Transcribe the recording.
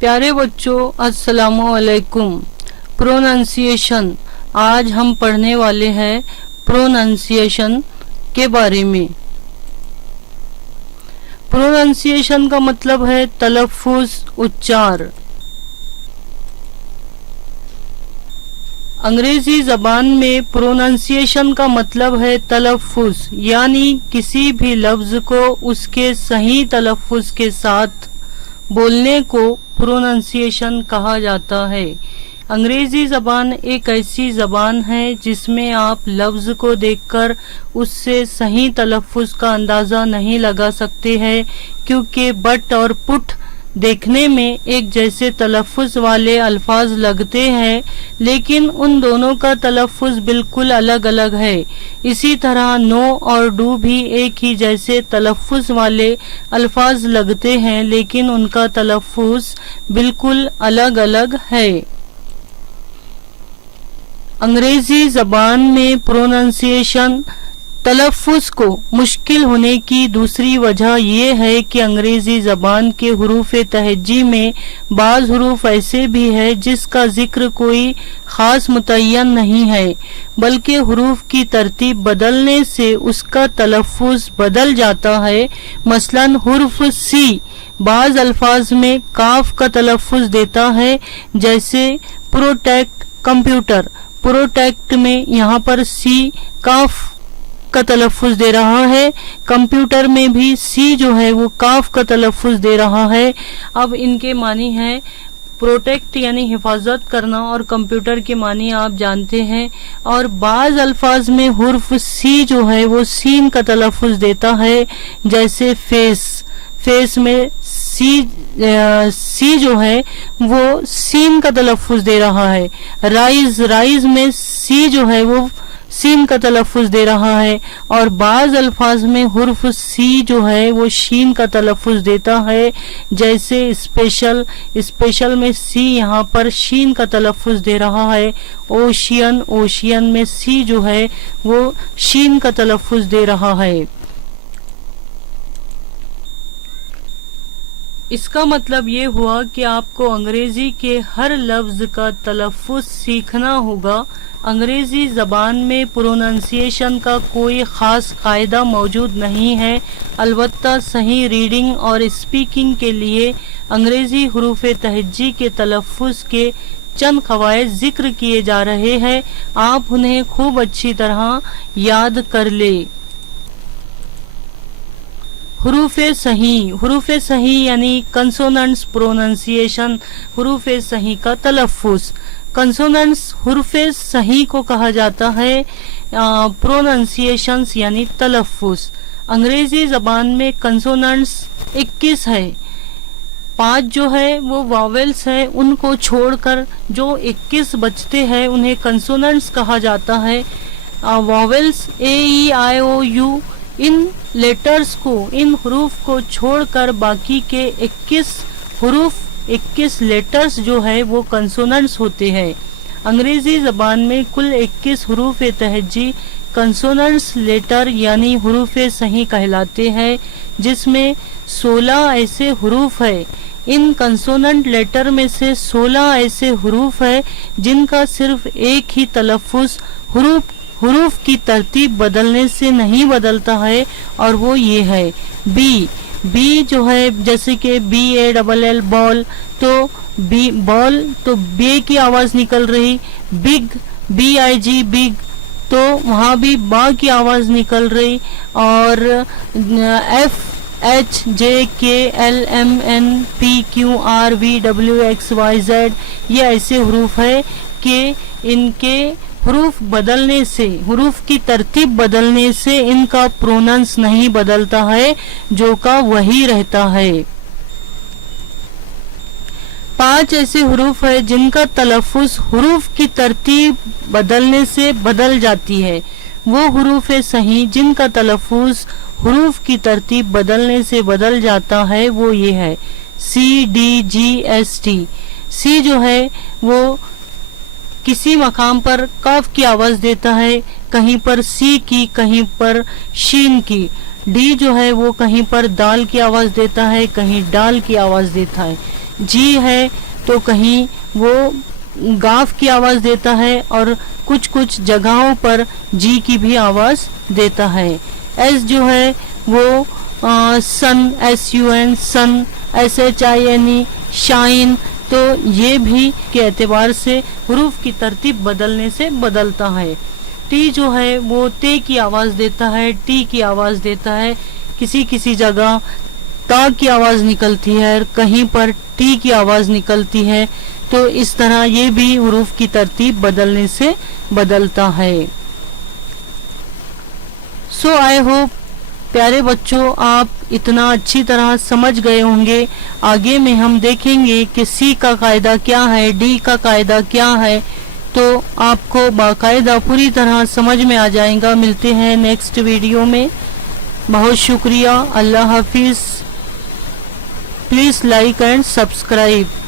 प्यारे बच्चों, अस्सलामुअलैकुम। प्रोनाउंसिएशन, आज हम पढ़ने वाले हैं प्रोनाउंसिएशन के बारे में। प्रोनाउंसिएशन का मतलब है तलफ़्फ़ुज़, उच्चार। अंग्रेजी जबान में प्रोनाउंसिएशन का मतलब है तलफ़्फ़ुज़, यानी किसी भी लफ्ज को उसके सही तलफ़्फ़ुज़ के साथ बोलने को प्रोनाउंसिएशन कहा जाता है। अंग्रेजी जबान एक ऐसी जबान है जिसमें आप लफ्ज को देखकर उससे सही तलफ़्फ़ुज़ का अंदाज़ा नहीं लगा सकते हैं, क्योंकि बट और पुट देखने में एक जैसे तलफ़्फ़ुज़ वाले अल्फाज लगते हैं, लेकिन उन दोनों का तलफ़्फ़ुज़ बिल्कुल अलग अलग है। इसी तरह नो और डू भी एक ही जैसे तलफ़्फ़ुज़ वाले अल्फाज लगते हैं, लेकिन उनका तलफ़्फ़ुज़ बिल्कुल अलग अलग है। अंग्रेजी जबान में प्रोनाउंसिएशन तलफ़्फ़ुज़ को मुश्किल होने की दूसरी वजह यह है कि अंग्रेजी जबान के हुरूफ तहज्जी में बाज़ हुरूफ ऐसे भी है जिसका जिक्र कोई ख़ास मुतय्यन नहीं है, बल्कि हुरूफ की तरतीब बदलने से उसका तलफ़्फ़ुज़ बदल जाता है। मसलन हुर्फ सी बाज़ अल्फाज में काफ का तलफ़्फ़ुज़ देता है, जैसे प्रोटेक्ट, कंप्यूटर। प्रोटेक्ट में यहाँ पर सी काफ का तलफ़्फ़ुज़ दे रहा है, कंप्यूटर में भी सी जो है वो काफ का तलफ़्फ़ुज़ दे रहा है। अब इनके मानी हैं प्रोटेक्ट यानी हिफाजत करना, और कंप्यूटर के मानी आप जानते हैं। और बाज़ अल्फाज में हुर्फ सी जो है वो सीन का तलफ़्फ़ुज़ देता है, जैसे फेस। फेस में सी जो है वो सीन का तलफ़्फ़ुज़ दे रहा है। राइज, राइज में सी जो है वो सीन का तलफ़्फ़ुज़ दे रहा है। और बाज़ अल्फाज में हुर्फ सी जो है वो शीन का तलफ़्फ़ुज़ देता है, जैसे स्पेशल। स्पेशल में सी यहाँ पर शीन का तलफ़्फ़ुज़ दे रहा है। ओशियन, ओशियन में सी जो है वो शीन का तलफ़्फ़ुज़ दे रहा है। इसका मतलब ये हुआ कि आपको अंग्रेजी के हर लफ्ज का तलफ़्फ़ुज़ सीखना होगा। अंग्रेजी ज़बान में प्रोनाउंसिएशन का कोई ख़ास कायदा मौजूद नहीं है, अलबत्ता सही रीडिंग और स्पीकिंग के लिए अंग्रेजी हुरूफ तहज्जी के तलफ़्फ़ुज़ के चंद क़वाइद ज़िक्र किए जा रहे हैं। आप उन्हें खूब अच्छी तरह याद कर ले। हुरूफ़े सही, हुरूफ़े सही यानी कंसोनेंट्स प्रोनाउंसिएशन, हुरूफ़े सही का तलफ़्फ़ुज़। कंसोनेंट्स हुरूफ़े सही को कहा जाता है प्रोनाउंसिएशंस यानी तलफ़्फ़ुज़। अंग्रेजी ज़बान में कंसोनेंट्स 21 है। 5 जो है वो वावेल्स है, उनको छोड़कर जो 21 बचते हैं उन्हें कंसोनेंट्स कहा जाता है। Vowels A E I O U, इन लेटर्स को, इन हुरूफ को छोड़कर बाकी के 21 हुरूफ, 21 लेटर्स जो है वो कंसोनेंट्स होते हैं। अंग्रेजी ज़बान में कुल 21 हुरूफ तहज्जी कंसोनेंट्स लेटर यानी हुरूफ सही कहलाते हैं, जिसमें 16 ऐसे हुरूफ है। इन कंसोनेंट लेटर में से 16 ऐसे हुरूफ है जिनका सिर्फ एक ही तलफ़्फ़ुज़ हुरूफ की तरतीब बदलने से नहीं बदलता है, और वो ये है बी। बी जो है जैसे कि B A double L ball, तो बी बॉल तो बी की आवाज निकल रही। Big, B I G big, तो वहाँ भी बा की आवाज निकल रही। और F H J K L M N P Q R V W X Y Z, ये ऐसे हुरूफ है कि इनके हुरूफ बदलने से, हुरूफ की तरतीब बदलने से इनका प्रोनाउंस नहीं बदलता है, जो का वही रहता है। 5 ऐसे हुरूफ है जिनका तलफ़्फ़ुज़ हुरूफ की तरतीब बदलने से बदल जाती है। वो हुरूफ सही जिनका तलफ़्फ़ुज़ हुरूफ की तरतीब बदलने से बदल जाता है, वो ये है C D G S T. C जो है वो किसी मकाम पर काफ की आवाज देता है, कहीं पर सी की, कहीं पर शीन की। डी जो है वो कहीं पर दाल की आवाज देता है, कहीं डाल की आवाज देता है। जी है तो कहीं वो गाफ की आवाज देता है और कुछ कुछ जगहों पर जी की भी आवाज देता है। एस जो है वो सन, SUN, सन, SHINE, शाइन, तो ये भी के एतबार से हुरूफ की तरतीब बदलने से बदलता है। टी जो है वो ते की आवाज देता है, टी की आवाज देता है, किसी किसी जगह ता की आवाज निकलती है, कहीं पर टी की आवाज निकलती है, तो इस तरह ये भी हुरूफ की तरतीब बदलने से बदलता है। सो आई होप प्यारे बच्चों आप इतना अच्छी तरह समझ गए होंगे। आगे में हम देखेंगे कि सी का कायदा क्या है, डी का कायदा क्या है, तो आपको बाकायदा पूरी तरह समझ में आ जाएगा। मिलते हैं नेक्स्ट वीडियो में। बहुत शुक्रिया, अल्लाह हाफिज। Please like and subscribe.